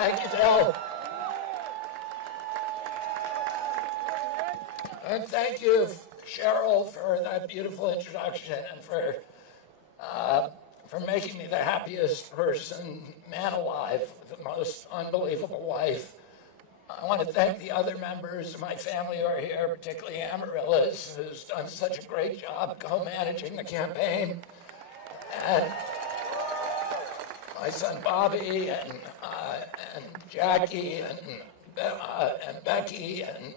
Thank you, Dale. And thank you, Cheryl, for that beautiful introduction and for making me the happiest person, man alive, with the most unbelievable wife. I want to thank the other members of my family who are here, particularly Amarillis, who's done such a great job co-managing the campaign, and my son Bobby, and Jackie, and Becky, and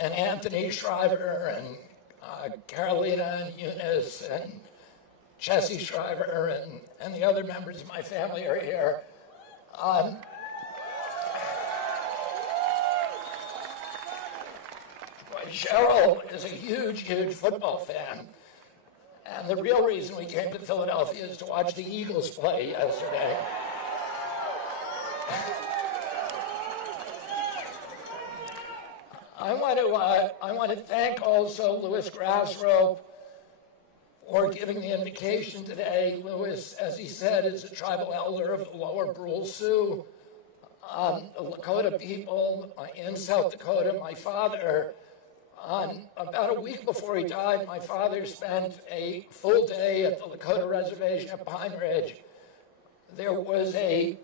Anthony Shriver, and Carolina, and Eunice, and Jesse Shriver, and the other members of my family are here. Cheryl is a huge, huge football fan. And the real reason we came to Philadelphia is to watch the Eagles play yesterday. I want to thank also Louis Grassrope for giving the invocation today. Louis, as he said, is a tribal elder of the Lower Brule Sioux, the Lakota people in South Dakota. My father, about a week before he died, my father spent a full day at the Lakota reservation at Pine Ridge. There was a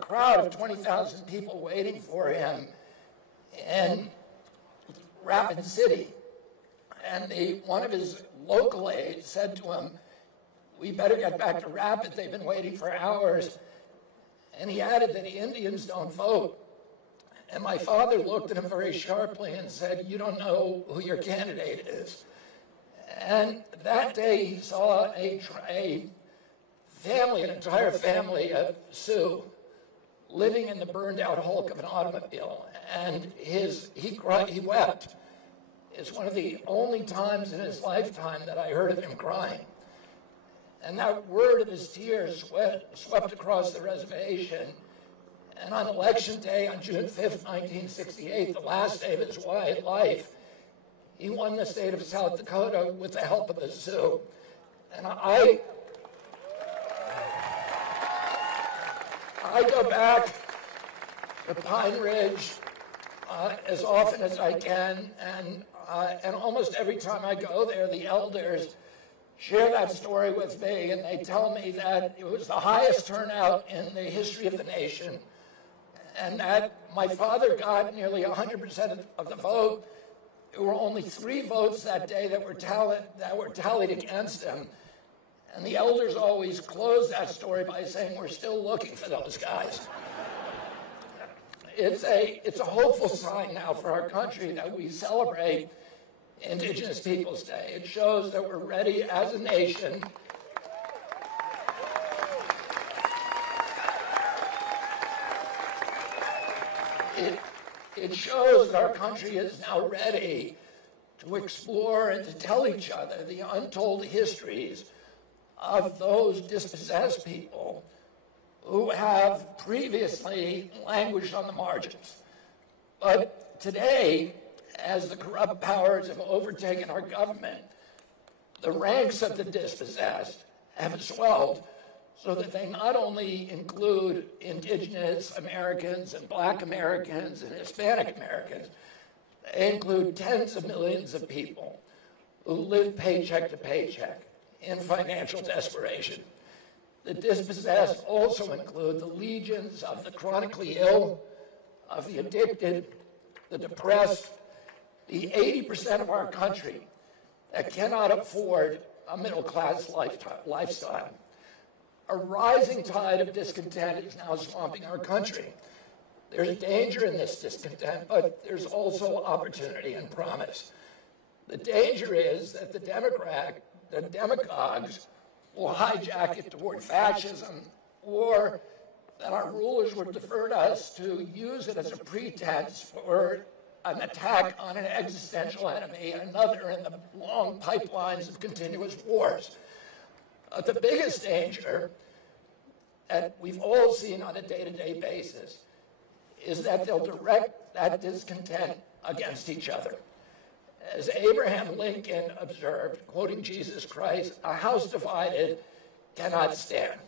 crowd of 20,000 people waiting for him in Rapid City. And one of his local aides said to him, "We better get back to Rapid, they've been waiting for hours." And he added that the Indians don't vote. And my father looked at him very sharply and said, "You don't know who your candidate is." And that day he saw a family, an entire family of Sioux, living in the burned out hulk of an automobile. And he wept. It's one of the only times in his lifetime that I heard of him crying. And that word of his tears swept across the reservation. And on Election Day, on June 5th, 1968, the last day of his life, he won the state of South Dakota with the help of the Sioux. And I go back to Pine Ridge as often as I can, and almost every time I go there, the elders share that story with me, and they tell me that it was the highest turnout in the history of the nation, and that my father got nearly 100% of the vote. There were only 3 votes that day that were tallied against him. And the elders always close that story by saying, "We're still looking for those guys." It's a hopeful sign now for our country that we celebrate Indigenous Peoples Day. It shows that we're ready as a nation It shows that our country is now ready to explore and to tell each other the untold histories of those dispossessed people who have previously languished on the margins. But today, as the corrupt powers have overtaken our government, the ranks of the dispossessed have swelled so that they not only include Indigenous Americans and Black Americans and Hispanic Americans, they include tens of millions of people who live paycheck to paycheck in financial desperation. The dispossessed also include the legions of the chronically ill, of the addicted, the depressed, the 80% of our country that cannot afford a middle-class lifestyle. A rising tide of discontent is now swamping our country. There's danger in this discontent, but there's also opportunity and promise. The danger is that the demagogues will hijack it toward fascism, or that our rulers would defer to us to use it as a pretense for an attack on an existential enemy, another in the long pipelines of continuous wars. The biggest danger that we've all seen on a day-to-day basis is that they'll direct that discontent against each other. As Abraham Lincoln observed, quoting Jesus Christ, "A house divided cannot stand."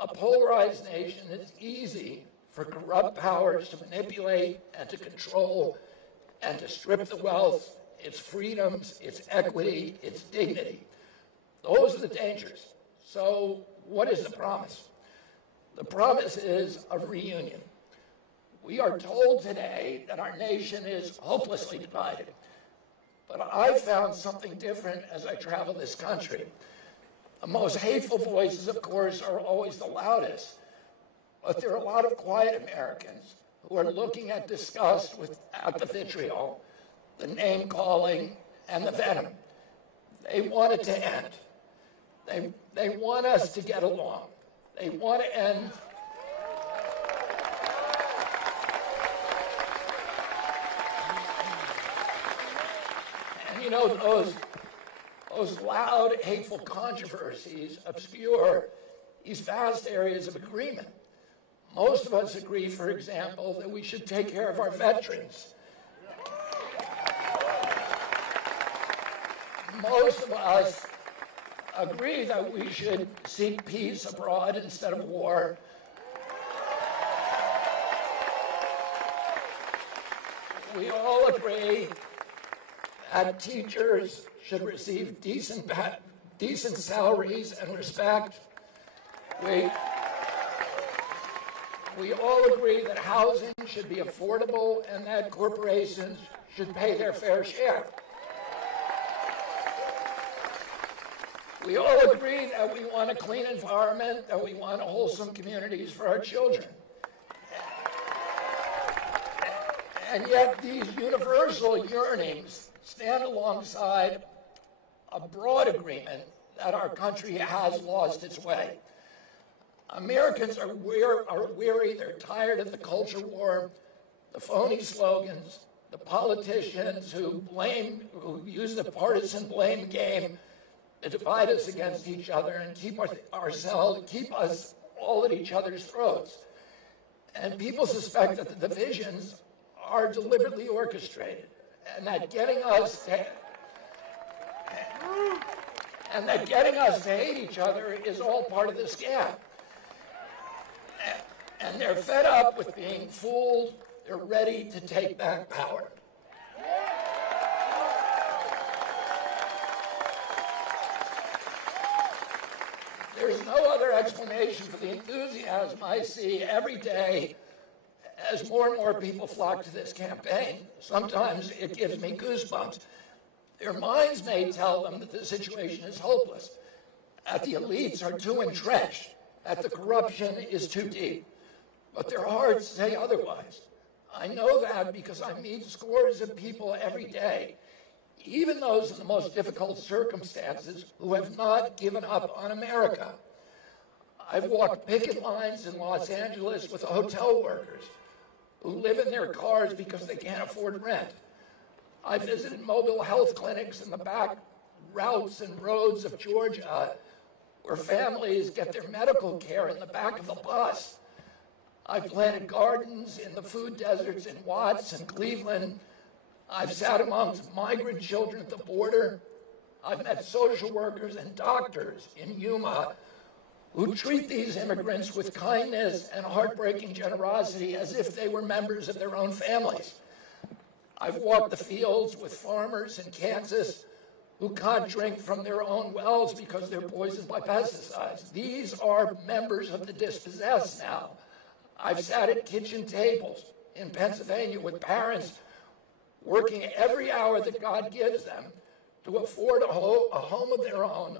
a polarized nation, it's easy for corrupt powers to manipulate and to control and to strip the wealth, its freedoms, its equity, its dignity. Those are the dangers. So what is the promise? The promise is of reunion. We are told today that our nation is hopelessly divided. But I found something different as I travel this country. The most hateful voices, of course, are always the loudest. But there are a lot of quiet Americans who are looking at disgust at the vitriol, the name-calling, and the venom. They want it to end. They want us to get along. They want to end. And you know, those loud, hateful controversies obscure these vast areas of agreement. Most of us agree, for example, that we should take care of our veterans. Most of us agree that we should seek peace abroad instead of war. We all agree that teachers should receive decent salaries and respect. We all agree that housing should be affordable and that corporations should pay their fair share. We all agree that we want a clean environment, that we want wholesome communities for our children. And yet these universal yearnings stand alongside a broad agreement that our country has lost its way. Americans are weary, they're tired of the culture war, the phony slogans, the politicians who use the partisan blame game to divide us against each other and keep us all at each other's throats. And people suspect that the divisions are deliberately orchestrated, and that getting us to hate each other is all part of the scam. And they're fed up with being fooled. They're ready to take back power. There's no other explanation for the enthusiasm I see every day as more and more people flock to this campaign. Sometimes it gives me goosebumps. Their minds may tell them that the situation is hopeless, that the elites are too entrenched, that the corruption is too deep. But their hearts say otherwise. I know that because I meet scores of people every day, even those in the most difficult circumstances, who have not given up on America. I've walked picket lines in Los Angeles with hotel workers who live in their cars because they can't afford rent. I visited mobile health clinics in the back routes and roads of Georgia where families get their medical care in the back of the bus. I've planted gardens in the food deserts in Watts and Cleveland. I've sat amongst migrant children at the border. I've met social workers and doctors in Yuma who treat these immigrants with kindness and heartbreaking generosity as if they were members of their own families. I've walked the fields with farmers in Kansas who can't drink from their own wells because they're poisoned by pesticides. These are members of the dispossessed now. I've sat at kitchen tables in Pennsylvania with parents working every hour that God gives them to afford a home of their own,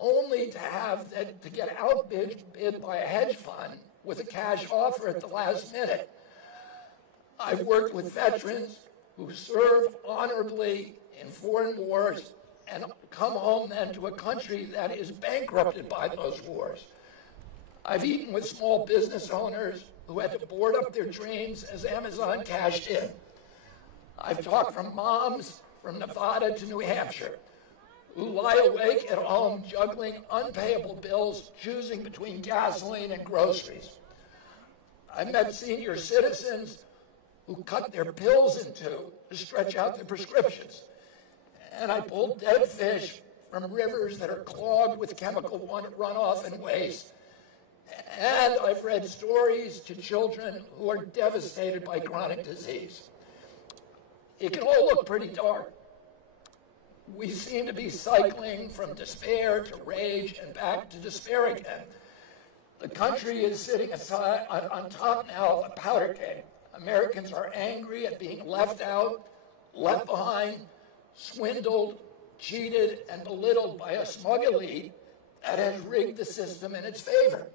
only to get outbid by a hedge fund with a cash offer at the last minute. I've worked with veterans who serve honorably in foreign wars and come home then to a country that is bankrupted by those wars. I've eaten with small business owners who had to board up their dreams as Amazon cashed in. I've talked from moms from Nevada to New Hampshire who lie awake at home juggling unpayable bills, choosing between gasoline and groceries. I met senior citizens who cut their pills in two to stretch out their prescriptions. And I pulled dead fish from rivers that are clogged with chemical runoff and waste. And I've read stories to children who are devastated by chronic disease. It can all look pretty dark. We seem to be cycling from despair to rage and back to despair again. The country is sitting aside, on top now of a powder keg. Americans are angry at being left out, left behind, swindled, cheated, and belittled by a smug elite that has rigged the system in its favor.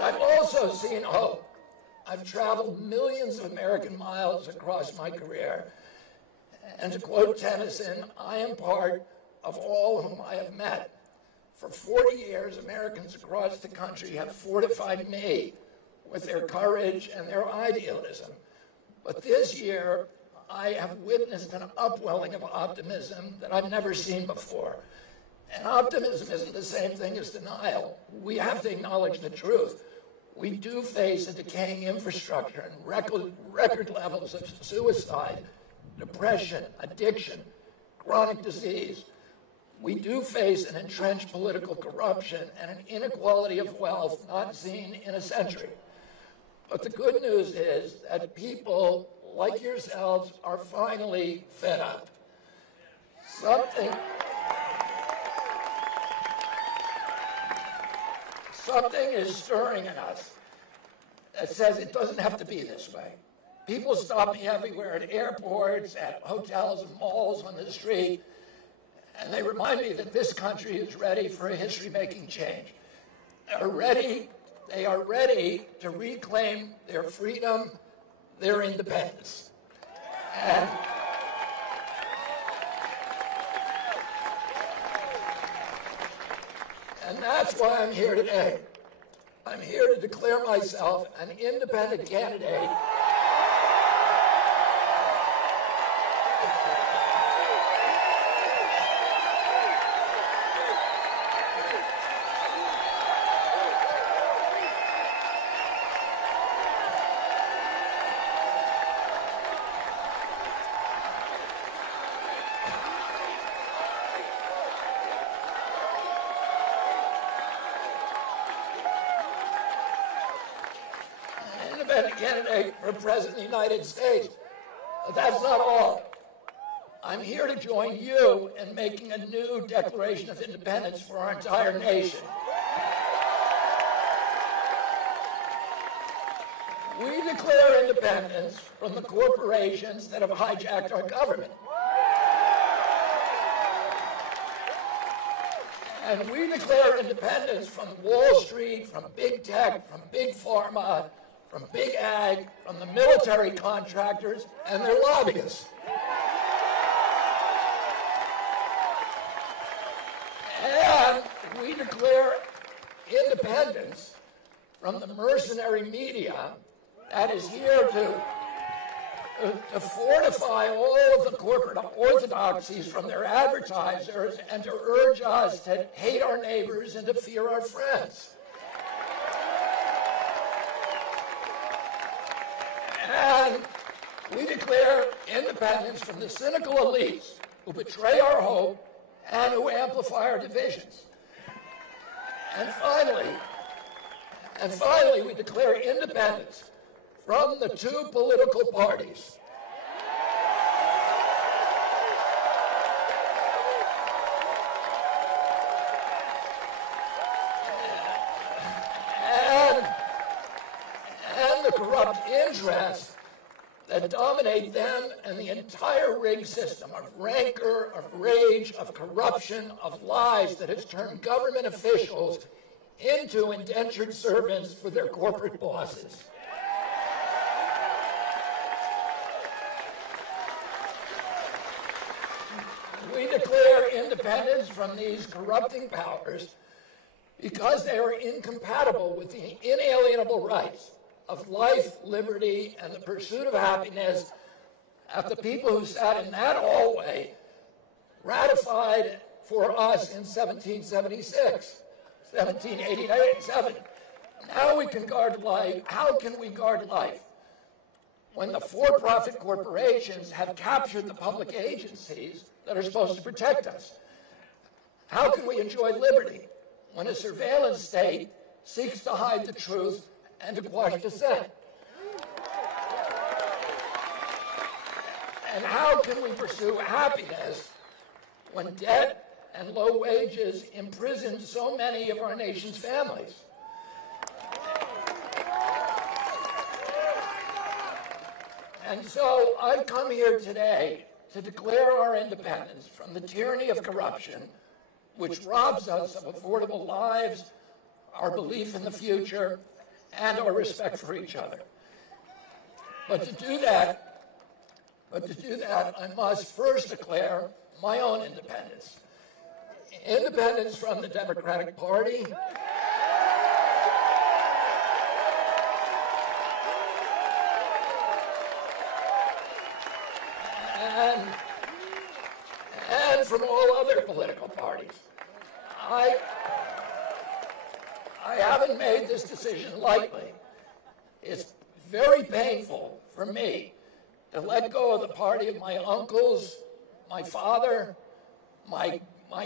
I've also seen hope. I've traveled millions of American miles across my career. And to quote Tennyson, I am part of all whom I have met. For 40 years, Americans across the country have fortified me with their courage and their idealism. But this year, I have witnessed an upwelling of optimism that I've never seen before. And optimism isn't the same thing as denial. We have to acknowledge the truth. We do face a decaying infrastructure and record levels of suicide, depression, addiction, chronic disease. We do face an entrenched political corruption and an inequality of wealth not seen in a century. But the good news is that people like yourselves are finally fed up. Something is stirring in us that says it doesn't have to be this way. People stop me everywhere at airports, at hotels and malls, on the street, and they remind me that this country is ready for a history-making change. They are ready to reclaim their freedom, their independence. And that's why I'm here today. I'm here to declare myself an independent candidate candidate for President of the United States. But that's not all. I'm here to join you in making a new Declaration of Independence for our entire nation. We declare independence from the corporations that have hijacked our government. And we declare independence from Wall Street, from big tech, from big pharma, from big ag, from the military contractors and their lobbyists. And we declare independence from the mercenary media that is here to fortify all of the corporate orthodoxies from their advertisers and to urge us to hate our neighbors and to fear our friends. And we declare independence from the cynical elites who betray our hope and who amplify our divisions. And finally, we declare independence from the two political parties and the corrupt interests that dominate them and the entire rigged system of rancor, of rage, of corruption, of lies that has turned government officials into indentured servants for their corporate bosses. We declare independence from these corrupting powers because they are incompatible with the inalienable rights of life, liberty, and the pursuit of happiness that the people who sat in that hallway ratified for us in 1776, 1787. Now we can guard life. How can we guard life when the for-profit corporations have captured the public agencies that are supposed to protect us? How can we enjoy liberty when a surveillance state seeks to hide the truth and to quash dissent? And how can we pursue happiness when debt and low wages imprison so many of our nation's families? And so I've come here today to declare our independence from the tyranny of corruption, which robs us of affordable lives, our belief in the future, and our respect for each other. But to do that, I must first declare my own independence. Independence from the Democratic Party, and from all other political parties. I haven't made this decision lightly. It's very painful for me to let go of the party of my uncles, my father, my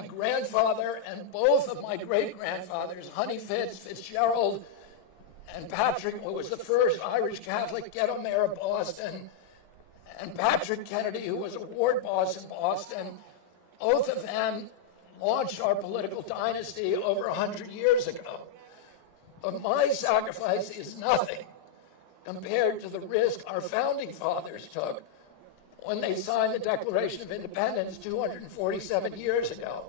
grandfather, and both of my great-grandfathers, Honey Fitzgerald, and Patrick, who was the first Irish Catholic ghetto mayor of Boston, and Patrick Kennedy, who was a ward boss in Boston. Both of them launched our political dynasty over 100 years ago. But my sacrifice is nothing compared to the risk our founding fathers took when they signed the Declaration of Independence 247 years ago.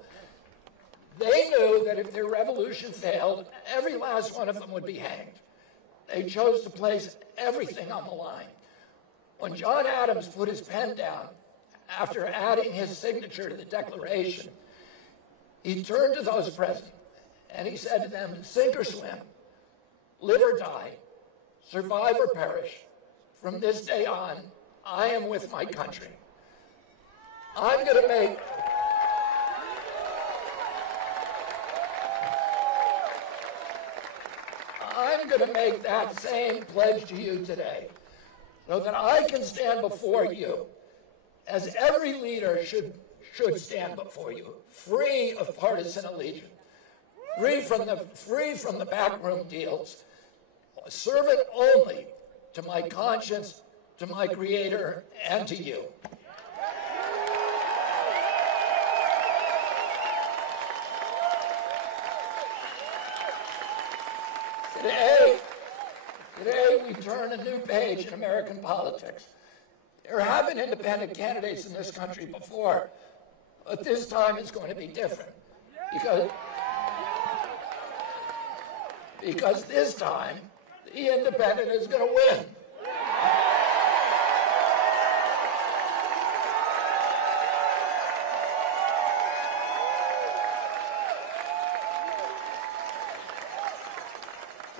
They knew that if their revolution failed, every last one of them would be hanged. They chose to place everything on the line. When John Adams put his pen down after adding his signature to the Declaration, he turned to those present and he said to them, sink or swim, live or die, survive or perish. From this day on, I am with my country. I'm going to make that same pledge to you today, so that I can stand before you, as every leader should stand before you, free of partisan allegiance, free from the backroom deals, a servant only to my conscience, to my Creator, and to you. Today we turn a new page in American politics. There have been independent candidates in this country before, but this time it's going to be different. Because this time, the independent is going to win.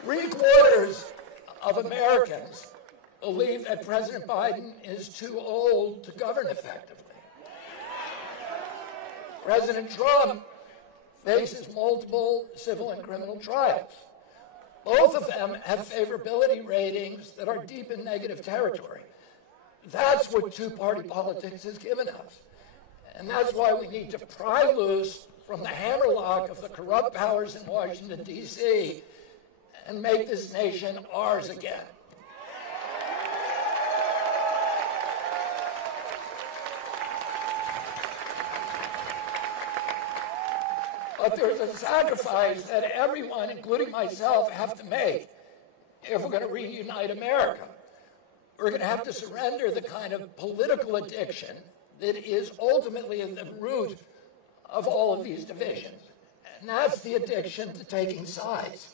Three-quarters of Americans believe that President Biden is too old to govern effectively. President Trump faces multiple civil and criminal trials. Both of them have favorability ratings that are deep in negative territory. That's what two-party politics has given us. And that's why we need to pry loose from the hammerlock of the corrupt powers in Washington, D.C., and make this nation ours again. But there's a sacrifice that everyone, including myself, have to make if we're going to reunite America. We're going to have to surrender the kind of political addiction that is ultimately at the root of all of these divisions. And that's the addiction to taking sides.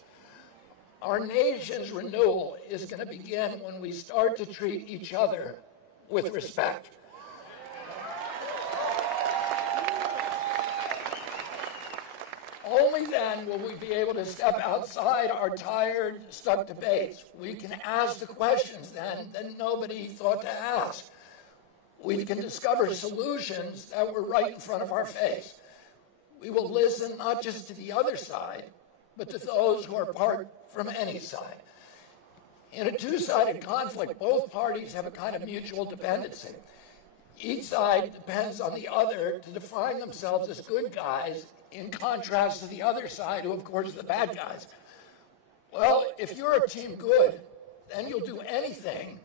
Our nation's renewal is going to begin when we start to treat each other with respect. Only then will we be able to step outside our tired, stuck debates. We can ask the questions then that nobody thought to ask. We can discover solutions that were right in front of our face. We will listen not just to the other side, but to those who are apart from any side. In a two-sided conflict, both parties have a kind of mutual dependency. Each side depends on the other to define themselves as good guys, in contrast to the other side, who of course are the bad guys. Well, if you're a team good, then you'll do anything,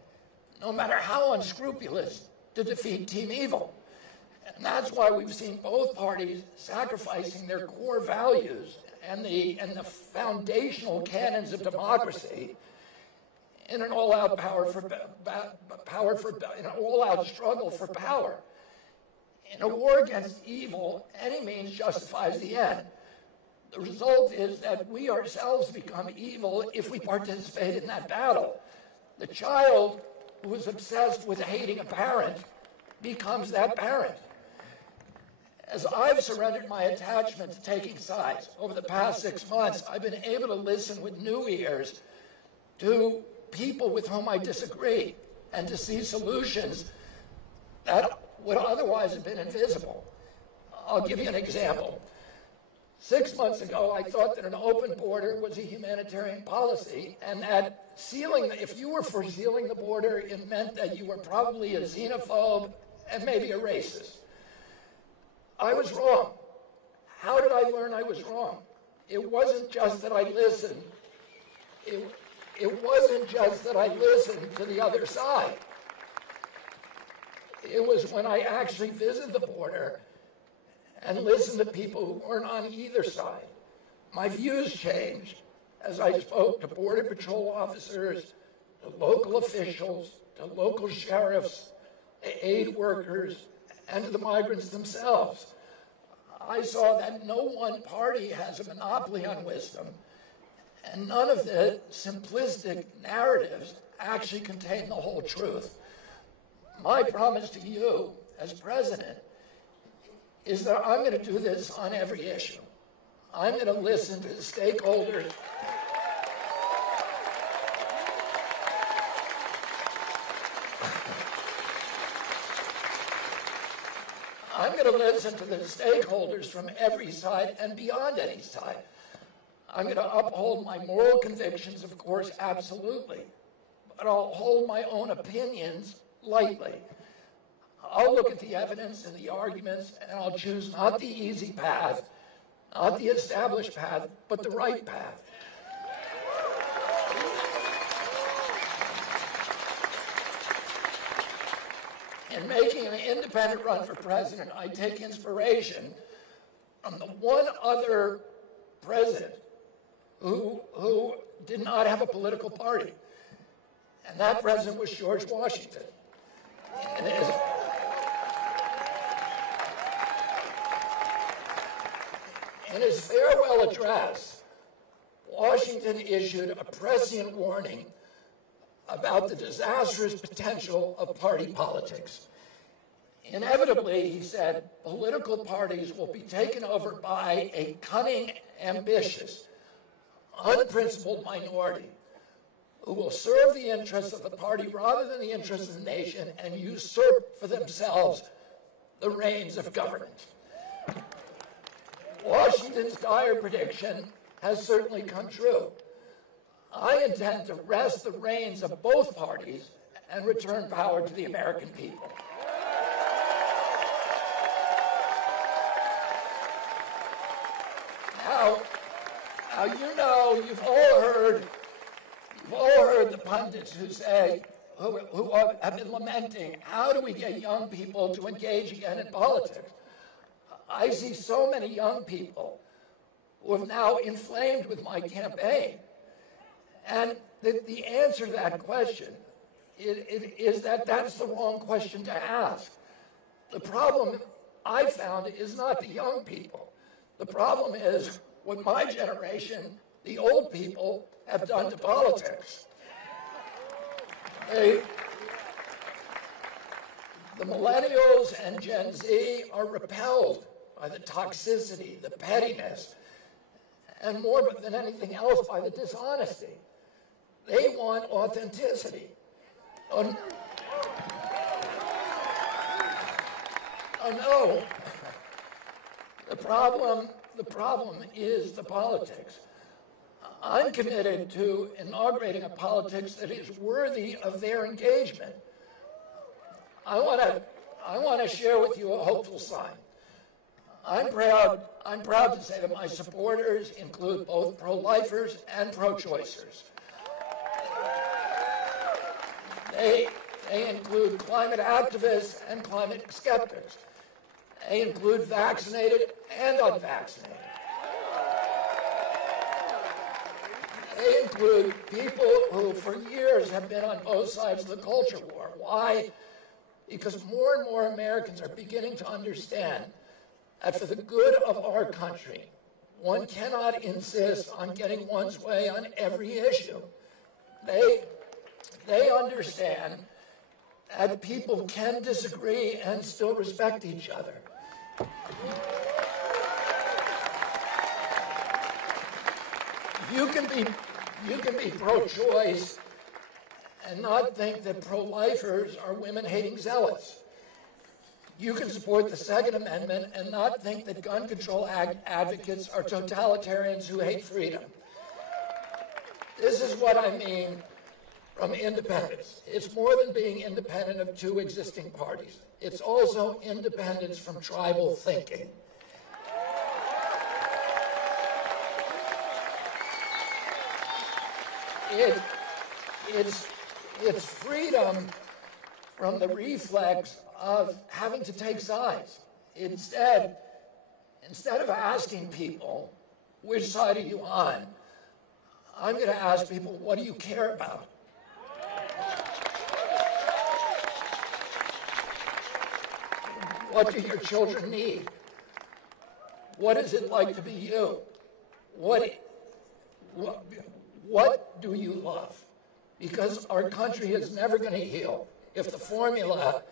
no matter how unscrupulous, to defeat team evil. And that's why we've seen both parties sacrificing their core values and the foundational canons of democracy in an all-out struggle for power. In a war against evil, any means justifies the end. The result is that we ourselves become evil if we participate in that battle. The child who is obsessed with hating a parent becomes that parent. As I've surrendered my attachment to taking sides over the past 6 months, I've been able to listen with new ears to people with whom I disagree and to see solutions that would otherwise have been invisible. I'll give you an example. 6 months ago, I thought that an open border was a humanitarian policy, and that if you were for sealing the border, it meant that you were probably a xenophobe and maybe a racist. I was wrong. How did I learn I was wrong? It wasn't just that I listened. It wasn't just that I listened to the other side. It was when I actually visited the border and listened to people who weren't on either side. My views changed as I spoke to Border Patrol officers, to local officials, to local sheriffs, to aid workers, and to the migrants themselves. I saw that no one party has a monopoly on wisdom, and none of the simplistic narratives actually contain the whole truth. My promise to you as president is that I'm going to do this on every issue. I'm going to listen to the stakeholders. I'm going to listen to the stakeholders from every side and beyond any side. I'm going to uphold my moral convictions, of course, absolutely. But I'll hold my own opinions lightly. I'll look at the evidence and the arguments, and I'll choose not the easy path, not the established path, but the right path. In making an independent run for president, I take inspiration from the one other president who did not have a political party, and that president was George Washington. In his farewell address, Washington issued a prescient warning about the disastrous potential of party politics. Inevitably, he said, political parties will be taken over by a cunning, ambitious, unprincipled minority who will serve the interests of the party rather than the interests of the nation and usurp for themselves the reins of government. Washington's dire prediction has certainly come true. I intend to wrest the reins of both parties and return power to the American people. Now you know, you've all heard the pundits who say, who have been lamenting, how do we get young people to engage again in politics? I see so many young people who have now inflamed with my campaign. And the answer to that question is that that's the wrong question to ask. The problem I found is not the young people. The problem is what my generation, the old people, have done to politics. The millennials and Gen Z are repelled by the toxicity, the pettiness, and more than anything else, by the dishonesty. They want authenticity. Oh no. The problem is the politics. I'm committed to inaugurating a politics that is worthy of their engagement. I want to share with you a hopeful sign. I'm proud to say that my supporters include both pro-lifers and pro-choicers. They include climate activists and climate skeptics. They include vaccinated and unvaccinated. They include people who for years have been on both sides of the culture war. Why? Because more and more Americans are beginning to understand that for the good of our country, one cannot insist on getting one's way on every issue. They understand that people can disagree and still respect each other. You can be pro-choice and not think that pro-lifers are women-hating zealots. You can support the Second Amendment and not think that gun control advocates are totalitarians who hate freedom. This is what I mean from independence. It's more than being independent of two existing parties. It's also independence from tribal thinking. It's freedom from the reflex of having to take sides. Instead of asking people, which side are you on? I'm going to ask people, what do you care about? What do your children need? What is it like to be you? What do you love? Because our country is never going to heal if the formula,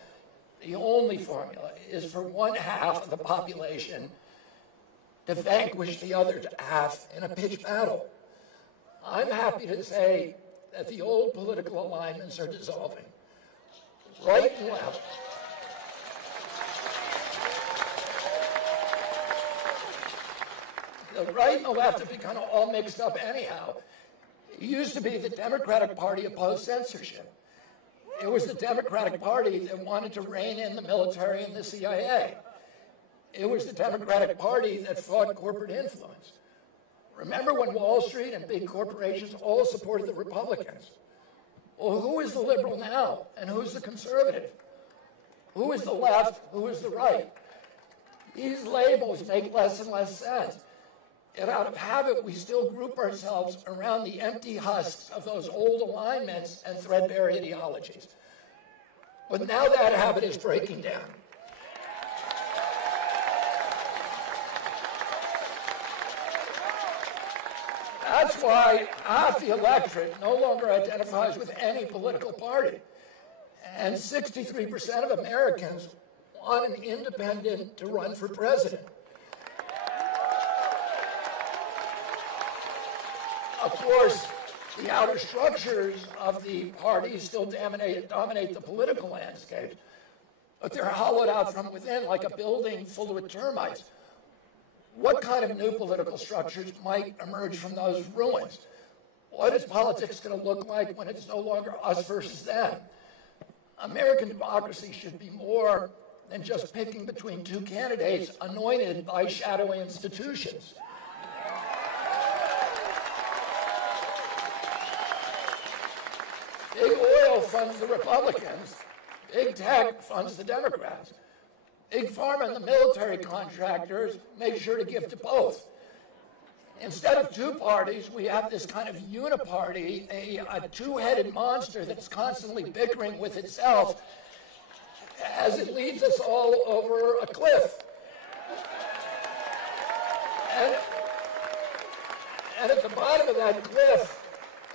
the only formula, is for one half of the population to vanquish the other half in a pitched battle. I'm happy to say that the old political alignments are dissolving. Right and left. The right and the left have become all mixed up anyhow. It used to be the Democratic Party opposed censorship. It was the Democratic Party that wanted to rein in the military and the CIA. It was the Democratic Party that fought corporate influence. Remember when Wall Street and big corporations all supported the Republicans? Well, who is the liberal now, and who's the conservative? Who is the left, who is the right? These labels make less and less sense. Yet out of habit, we still group ourselves around the empty husks of those old alignments and threadbare ideologies. But now that habit is breaking down. That's why half the electorate no longer identifies with any political party. And 63% of Americans want an independent to run for president. Of course, the outer structures of the parties still dominate the political landscape, but they're hollowed out from within like a building full of termites. What kind of new political structures might emerge from those ruins? What is politics going to look like when it's no longer us versus them? American democracy should be more than just picking between two candidates anointed by shadowy institutions. Big oil funds the Republicans. Big tech funds the Democrats. Big pharma and the military contractors make sure to give to both. Instead of two parties, we have this kind of uniparty, a two-headed monster that's constantly bickering with itself as it leads us all over a cliff. And at the bottom of that cliff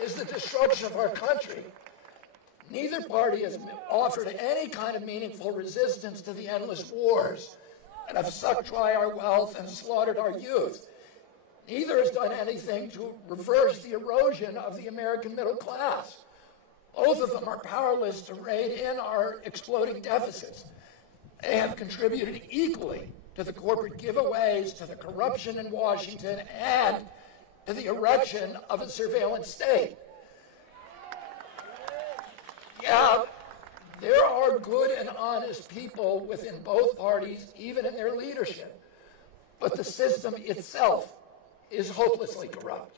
is the destruction of our country. Neither party has offered any kind of meaningful resistance to the endless wars that have sucked dry our wealth and slaughtered our youth. Neither has done anything to reverse the erosion of the American middle class. Both of them are powerless to rein in our exploding deficits. They have contributed equally to the corporate giveaways, to the corruption in Washington, and to the erection of a surveillance state. Yeah, there are good and honest people within both parties, even in their leadership, but the system itself is hopelessly corrupt.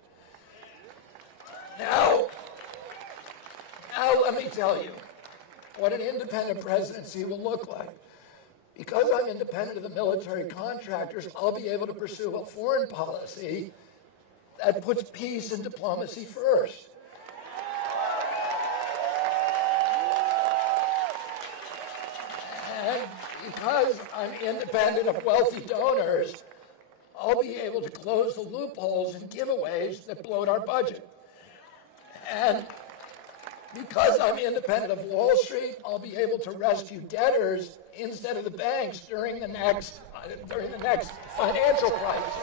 Now let me tell you what an independent presidency will look like. Because I'm independent of the military contractors, I'll be able to pursue a foreign policy that puts peace and diplomacy first. And because I'm independent of wealthy donors, I'll be able to close the loopholes and giveaways that bloat our budget. And because I'm independent of Wall Street, I'll be able to rescue debtors instead of the banks during the next financial crisis.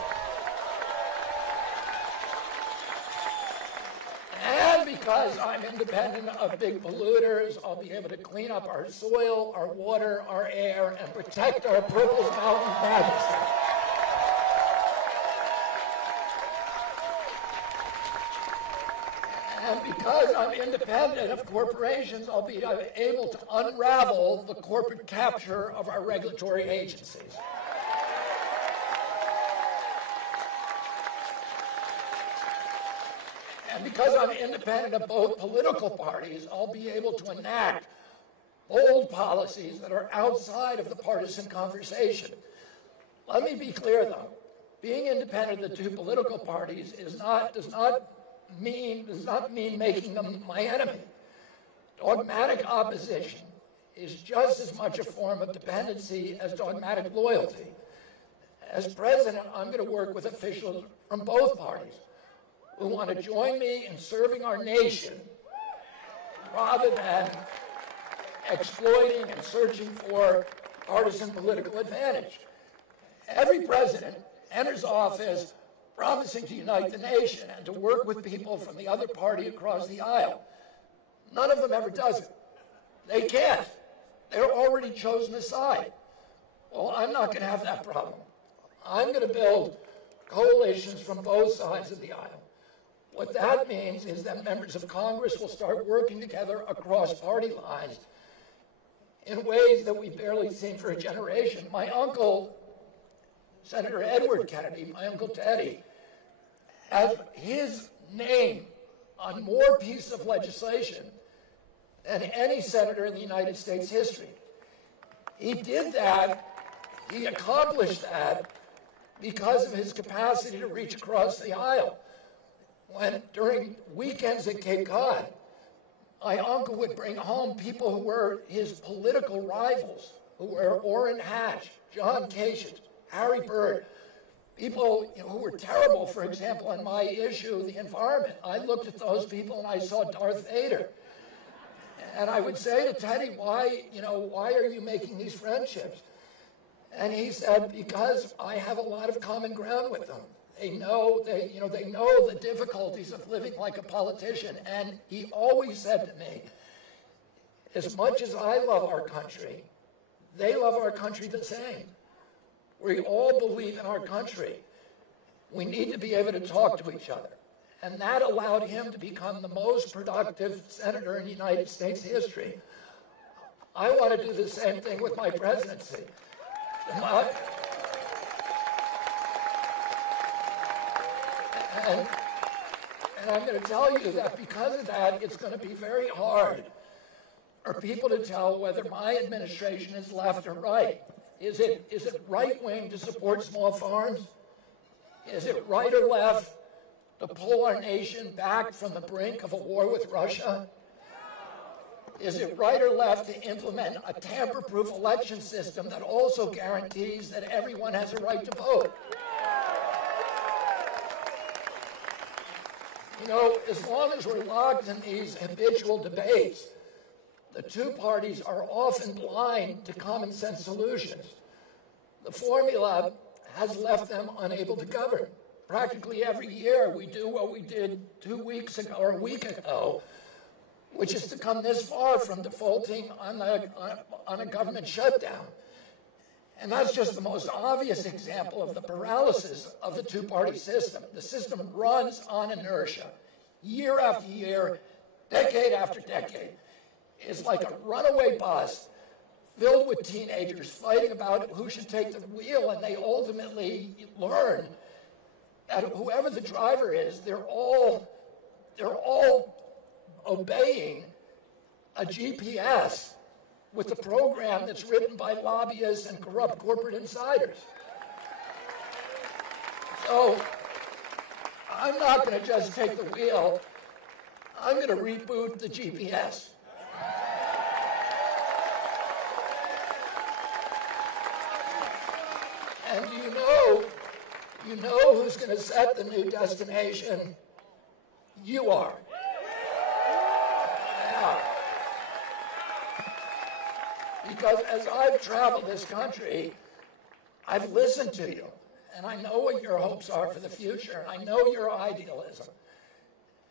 And because I'm independent of big polluters, I'll be able to clean up our soil, our water, our air, and protect our Purple Mountain majesty. And because I'm independent of corporations, I'll be able to unravel the corporate capture of our regulatory agencies. And because I'm independent of both political parties, I'll be able to enact bold policies that are outside of the partisan conversation. Let me be clear, though. Being independent of the two political parties does not mean making them my enemy. Dogmatic opposition is just as much a form of dependency as dogmatic loyalty. As president, I'm going to work with officials from both parties who want to join me in serving our nation rather than exploiting and searching for partisan political advantage. Every president enters office promising to unite the nation and to work with people from the other party across the aisle. None of them ever does it. They can't. They're already chosen a side. Well, I'm not going to have that problem. I'm going to build coalitions from both sides of the aisle. What that means is that members of Congress will start working together across party lines in ways that we've barely seen for a generation. My uncle, Senator Edward Kennedy, my Uncle Teddy, has his name on more pieces of legislation than any senator in the United States history. He did that, he accomplished that because of his capacity to reach across the aisle. When during weekends at Cape Cod, my uncle would bring home people who were his political rivals, who were Orrin Hatch, John Kasich, Harry Byrd, people who were terrible, for example, on my issue, the environment. I looked at those people and I saw Darth Vader. And I would say to Teddy, why are you making these friendships? And he said, because I have a lot of common ground with them. They know the difficulties of living like a politician. And he always said to me, as much as I love our country, they love our country the same. We all believe in our country. We need to be able to talk to each other. And that allowed him to become the most productive senator in United States history. I want to do the same thing with my presidency. And I'm going to tell you that because of that, it's going to be very hard for people to tell whether my administration is left or right. Is it right-wing to support small farms? Is it right or left to pull our nation back from the brink of a war with Russia? Is it right or left to implement a tamper-proof election system that also guarantees that everyone has a right to vote? As long as we're locked in these habitual debates, the two parties are often blind to common sense solutions. The formula has left them unable to govern. Practically every year we do what we did 2 weeks ago or a week ago, which is to come this far from defaulting on a government shutdown. And that's just the most obvious example of the paralysis of the two-party system. The system runs on inertia, year after year, decade after decade. It's like a runaway bus filled with teenagers fighting about who should take the wheel, and they ultimately learn that whoever the driver is, they're all obeying a GPS with a program that's written by lobbyists and corrupt corporate insiders. So I'm not going to just take the wheel. I'm going to reboot the GPS. And you know who's going to set the new destination? You are. Yeah. Because as I've traveled this country, I've listened to you, and I know what your hopes are for the future, and I know your idealism.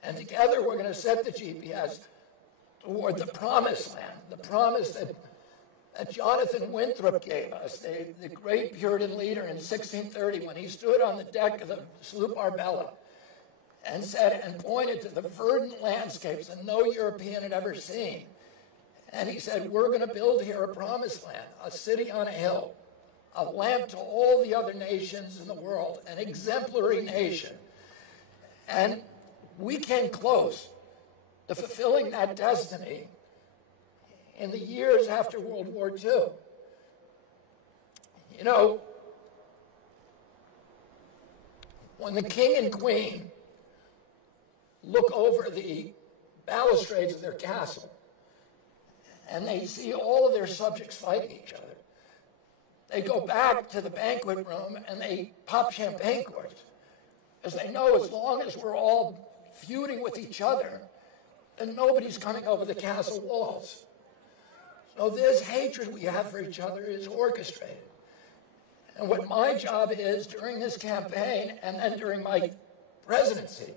And together we're going to set the GPS toward the promised land, the promise that Jonathan Winthrop gave us, the great Puritan leader in 1630, when he stood on the deck of the sloop Arbella and said and pointed to the verdant landscapes that no European had ever seen. And he said, we're going to build here a promised land, a city on a hill, a lamp to all the other nations in the world, an exemplary nation. And we came close to fulfilling that destiny in the years after World War II. You know, when the king and queen look over the balustrades of their castle and they see all of their subjects fighting each other, they go back to the banquet room and they pop champagne corks, because they know as long as we're all feuding with each other, then nobody's coming over the castle walls. So this hatred we have for each other is orchestrated. And what my job is during this campaign and then during my presidency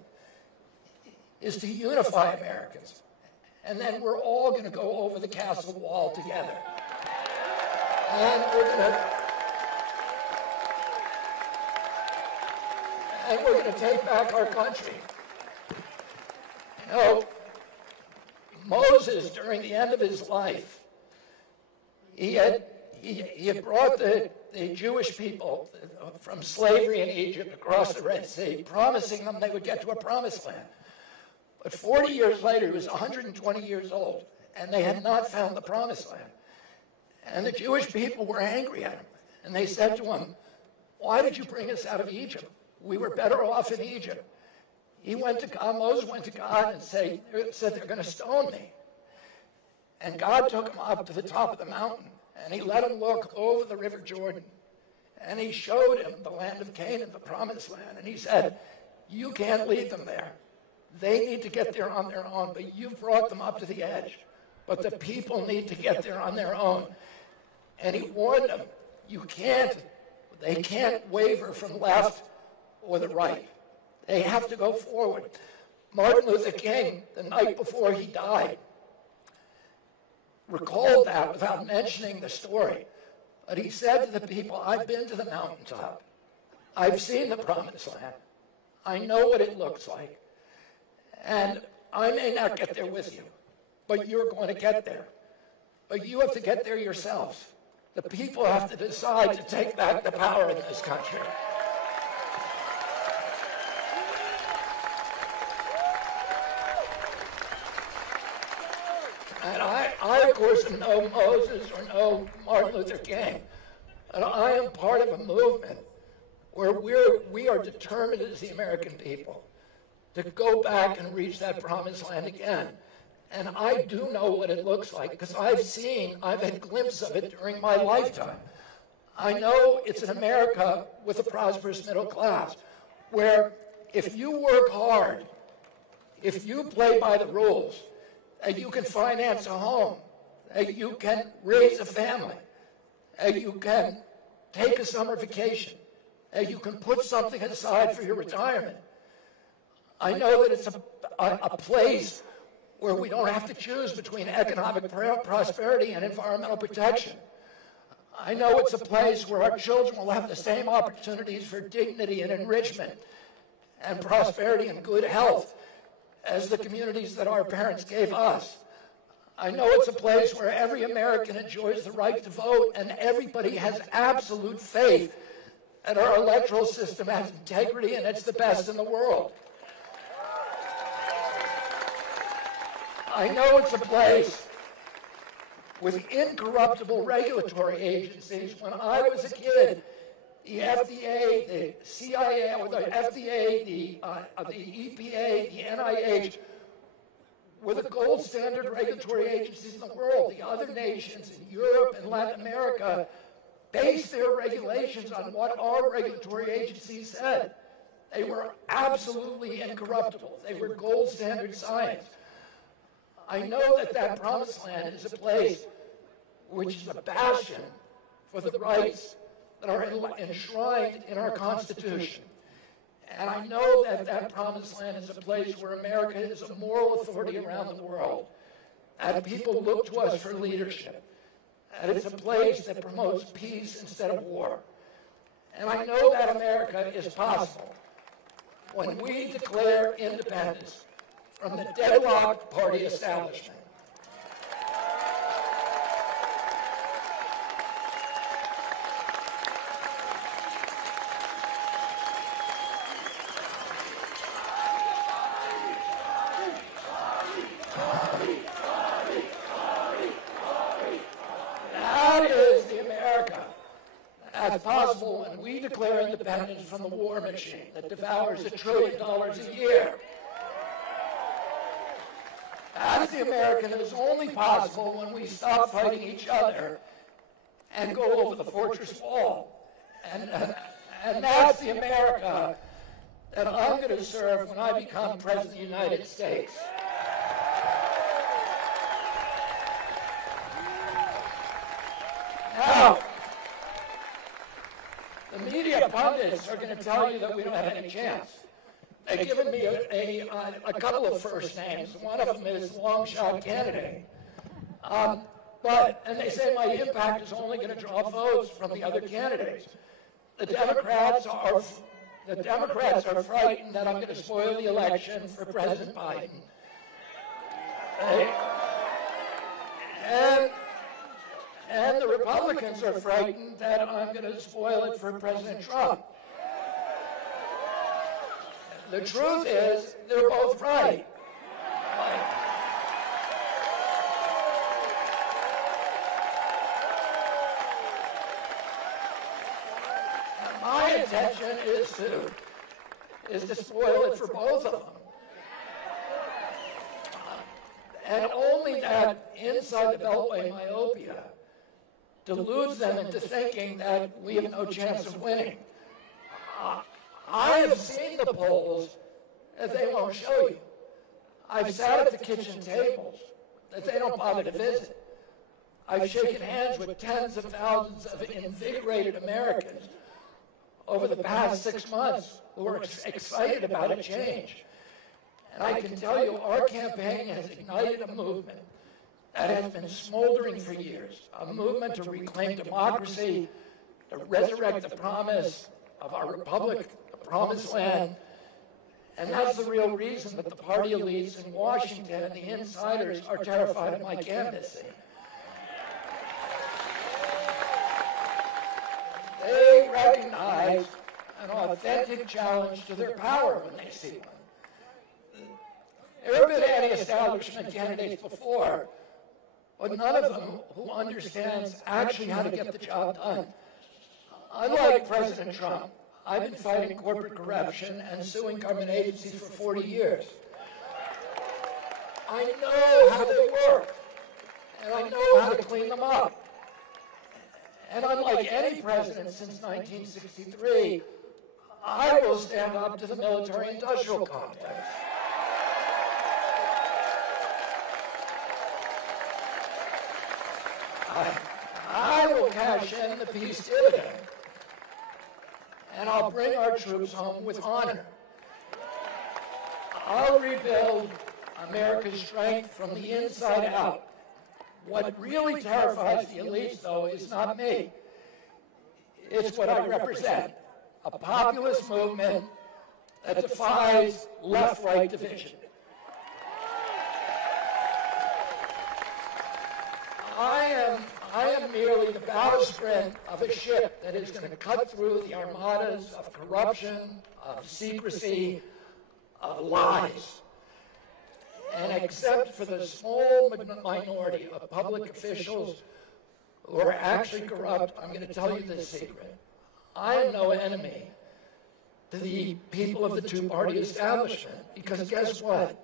is to unify Americans. And then we're all going to go over the castle wall together. And we're going to take back our country. You know, Moses, during the end of his life, he had brought the Jewish people from slavery in Egypt across the Red Sea, promising them they would get to a promised land. But 40 years later, he was 120 years old, and they had not found the promised land. And the Jewish people were angry at him, and they said to him, why did you bring us out of Egypt? We were better off in Egypt. He went to God, Moses went to God and said they're going to stone me. And God took him up to the top of the mountain, and he let him look over the river Jordan. And he showed him the land of Canaan, the promised land. And he said, you can't lead them there. They need to get there on their own, but you've brought them up to the edge. But the people need to get there on their own. And he warned them, they can't waver from left or the right. They have to go forward. Martin Luther King, the night before he died, recalled that without mentioning the story. But he said to the people, I've been to the mountaintop. I've seen the promised land. I know what it looks like. And I may not get there with you, but you're going to get there. But you have to get there yourselves. The people have to decide to take back the power in this country. And I, of course, am no Moses or no Martin Luther King. And I am part of a movement where we are determined as the American people to go back and reach that promised land again. And I do know what it looks like, because I've had glimpses of it during my lifetime. I know it's an America with a prosperous middle class, where if you work hard, if you play by the rules, you can finance a home, you can raise a family, you can take a summer vacation, you can put something aside for your retirement. I know that it's a place where we don't have to choose between economic prosperity and environmental protection. I know it's a place where our children will have the same opportunities for dignity and enrichment and prosperity and good health as the communities that our parents gave us. I know it's a place where every American enjoys the right to vote and everybody has absolute faith that our electoral system has integrity and it's the best in the world. I know it's a place with incorruptible regulatory agencies. When I was a kid, the FDA, the CIA, or the FDA, the EPA, the NIH were the gold standard regulatory agencies in the world. The other nations in Europe and Latin America based their regulations on what our regulatory agencies said. They were absolutely incorruptible. They were gold standard science. I know that that promised land is a place which is a bastion for the rights that are enshrined in our Constitution. And I know that that promised land is a place where America is a moral authority around the world, that people look to us for leadership, that it's a place that promotes peace instead of war. And I know that America is possible when we declare independence from the deadlocked party establishment. That is the America that's possible when we declare independence from the war machine that devours $1 trillion a year. That's the America that is only possible when we stop fighting each other and go over the fortress wall. And that's the America that I'm going to serve when I become President of the United States. Now, the media pundits are going to tell you that we don't have any chance. They've given me a couple of first names. One of them is long-shot candidate. And they say my impact is only going to draw votes from the other candidates. The Democrats are frightened that I'm going to spoil the election for President Biden. And the Republicans are frightened that I'm going to spoil it for President Trump. The truth is, they're both right. My intention is to spoil it for both of them. And only that inside the Beltway myopia deludes them into thinking that we have no chance of winning. I have seen the polls that they won't show you. I've sat at the kitchen tables that they don't bother to visit. I've shaken hands with tens of thousands of invigorated Americans over the past 6 months who are excited about a change. And I can tell you our campaign has ignited a movement that has been smoldering for years, a movement to reclaim democracy, to resurrect the promise of our republic, the promised land. And that's the real reason that the party elites in Washington and the insiders are terrified of my candidacy. They recognize an authentic challenge to their power when they see one. There have been anti-establishment candidates before, but none of them who understands actually how to get the job done. Unlike President Trump, I've been fighting corporate corruption and suing government agencies for 40 years. I know how they work, and I know how to clean them up. And unlike any president since 1963, I will stand up to the military-industrial complex. I will cash in the peace dividend, and I'll bring our troops home with honor. I'll rebuild America's strength from the inside out. What really terrifies the elites, though, is not me. It's what I represent, a populist movement that defies left-right division. I am merely the bowsprit of a ship that is going to cut through the armadas of corruption, of secrecy, of lies. And except for the small minority of public officials who are actually corrupt, I'm going to tell you this secret. I am no enemy to the people of the two-party establishment, because guess what?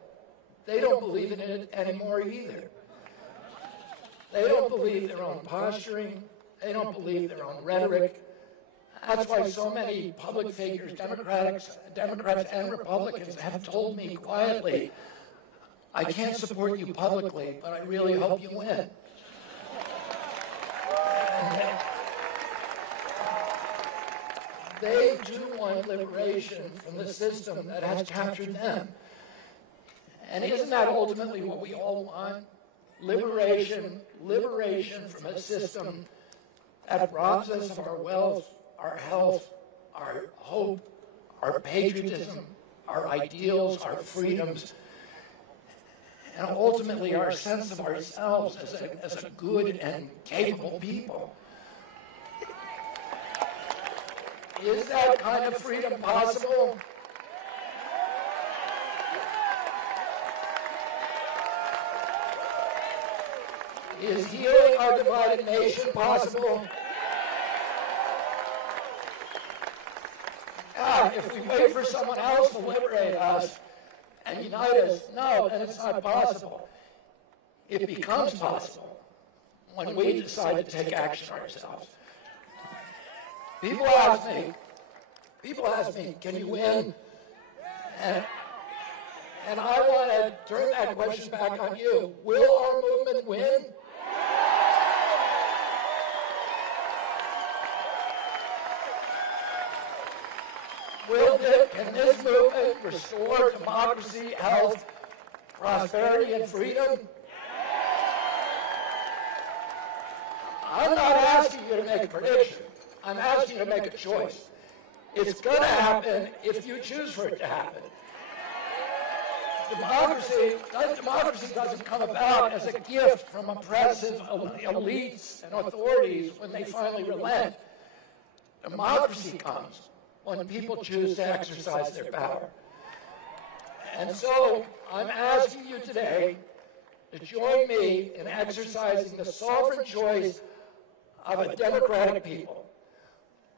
They don't believe in it anymore either. They don't believe their own posturing. They don't believe their own rhetoric. That's why so many public figures, Democrats and Republicans, have told me quietly, I can't support you publicly, but I really hope you win. They do want liberation from the system that has captured them. And isn't that ultimately what we all want? Liberation from a system that robs us of our wealth, our health, our hope, our patriotism, our ideals, our freedoms, and ultimately our sense of ourselves as a good and capable people. Is that kind of freedom possible? Is healing our divided nation possible? If we wait for someone else to liberate us and unite us, no, then it's not possible. It becomes possible when we decide to take action ourselves. People ask me, can you win? And I want to turn that question back on you. Will our movement win? Can this movement restore democracy, health, prosperity, and freedom? I'm not asking you to make a prediction. I'm asking you to make a choice. It's going to happen if you choose for it to happen. Democracy doesn't come about as a gift from oppressive elites and authorities when they finally relent. Democracy comes when people choose to exercise their power. And so I'm asking you today to join me in exercising the sovereign choice of a democratic people.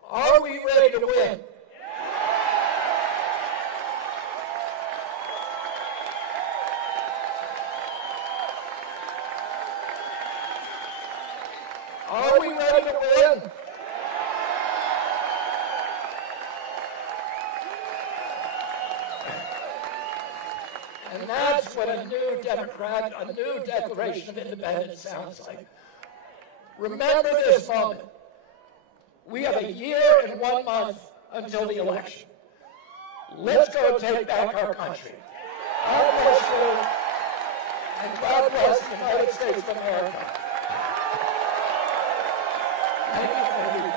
Are we ready to win? Are we ready to win? And that's what a new Declaration of Independence sounds like. Remember this moment. We have a year and 1 month until the election. Let's go take back our country. God bless you, and God bless the United States of America. Thank you, baby.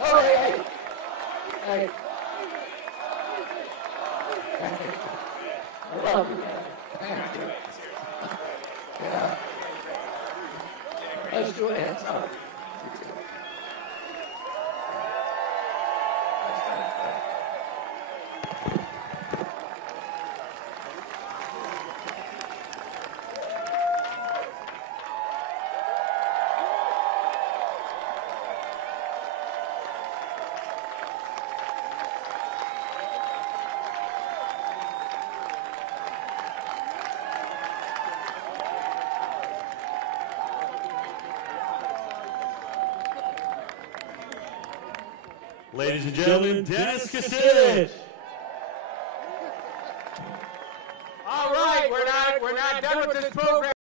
Oh, hey. Hey. Thank you. I love you, man. Thank you. Yeah. Let's do it hands up. Ladies and gentlemen, Dennis Kucinich. All right, we're not done with this program.